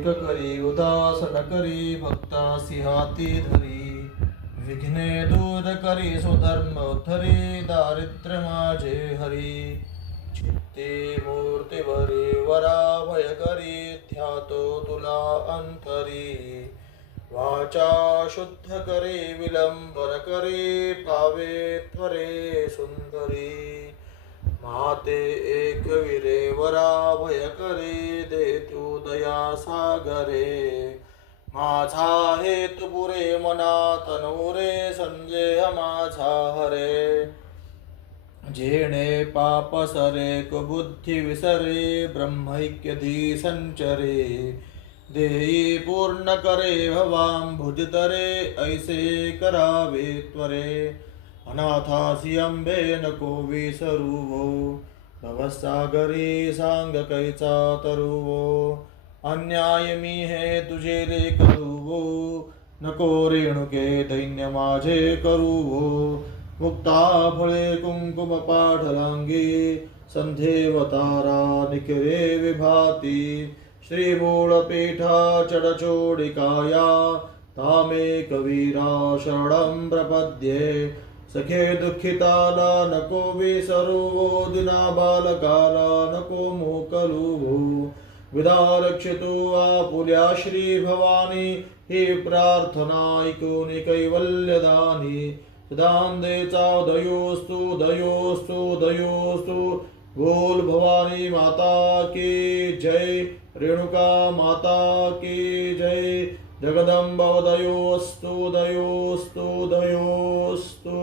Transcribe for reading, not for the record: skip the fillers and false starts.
एक करी उदास न करी भक्तासी हाती धरी विघ्ने दूर करी स्वधर्म उद्धरी दारिद्र्य माझे हरी चित्ते मूर्ती भरी वरा भय करी ध्यातो तुला अंतरी वाचा शुद्ध करे विलंबर करे पावे त्वरे सुंदरी माते एक विरे वरा भय करे दे तू दया सागरे माझा हेतु पुरे मना तनुरे संजय माझा हरे जेणे पाप सरे कुबुद्धि विसरे ब्रह्मैक्यधी संचरे देई पूर्ण करे भवाम भुजतरे ऐसे करावे त्वरे अनाथासी अंबे नको विसरुवो भवसागरी सांग कैचा तरुवो अन्याय मी हे तुझे रे करुवो नको रेणुके दैन्य माझे करुवो मुक्ता फळे कुंकुम पाठलांगी संध्येवतारा निकरे विभाती श्रीमूलपीठा चडचोडिकाया तामे कवीरा शरणं प्रपद्ये सखे दुःखिताला नको विसरुवो दिना बालकाला नको मोकलुवो विदारक्षितो आपुल्या श्री भवानी ही प्रार्थना ऐकून कैवल्यदानी सदांदेचा दयोस्तु दयोस्तु दयोस्तु बोल भवानी माता की जय रेणुका माता की जय जगदम्ब दयोस्तु दयोस्तु दयोस्तु।